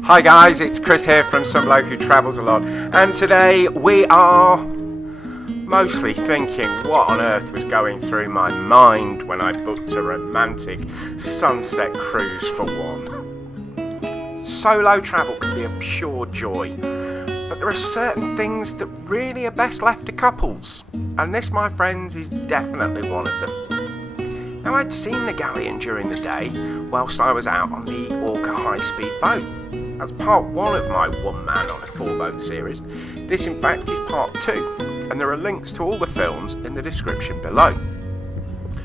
Hi guys, it's Chris here from Some Bloke Who Travels a Lot, and today we are mostly thinking what on earth was going through my mind when I booked a romantic sunset cruise for one. Solo travel can be a pure joy, but there are certain things that really are best left to couples, and this, my friends, is definitely one of them. Now, I'd seen the Galleon during the day whilst I was out on the Orca high-speed boat. That's part one of my one man on a four boat series. This in fact is part two, and there are links to all the films in the description below.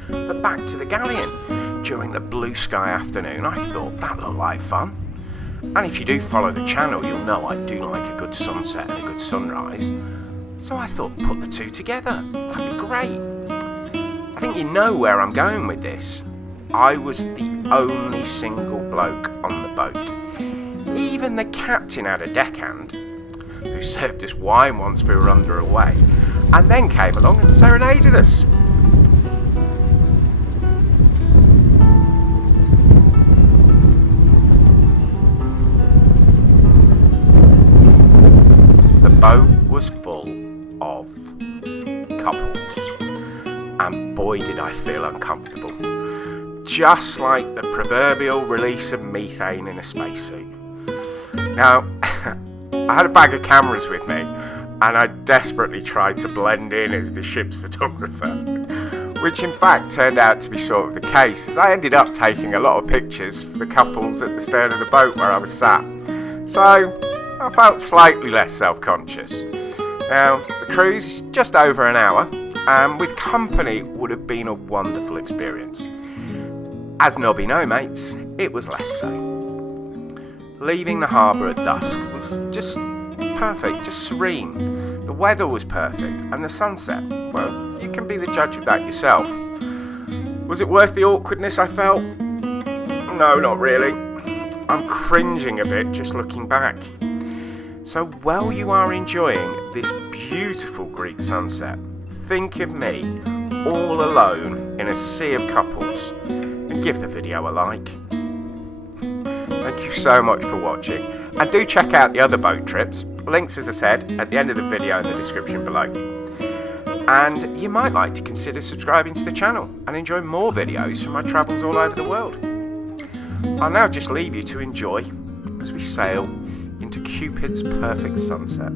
But back to the Galleon. During the blue sky afternoon, I thought that looked like fun. And if you do follow the channel, you'll know I do like a good sunset and a good sunrise. So I thought, put the two together, that'd be great. I think you know where I'm going with this. I was the only single bloke on the boat. Even the captain had a deckhand, who served us wine once we were under away, and then came along and serenaded us. The boat was full of couples, and boy did I feel uncomfortable. Just like the proverbial release of methane in a spacesuit. Now, I had a bag of cameras with me, and I desperately tried to blend in as the ship's photographer, which in fact turned out to be sort of the case, as I ended up taking a lot of pictures for the couples at the stern of the boat where I was sat. So, I felt slightly less self-conscious. Now, the cruise is just over an hour, and with company would have been a wonderful experience. As nobby no mates, it was less so. Leaving the harbour at dusk was just perfect, just serene. The weather was perfect, and the sunset, well, you can be the judge of that yourself. Was it worth the awkwardness I felt? No, not really. I'm cringing a bit just looking back. So while you are enjoying this beautiful Greek sunset, think of me all alone in a sea of couples, and give the video a like. Thank you so much for watching, and do check out the other boat trips. Links, as I said, at the end of the video in the description below. And you might like to consider subscribing to the channel and enjoy more videos from my travels all over the world. I'll now just leave you to enjoy as we sail into Cupid's perfect sunset.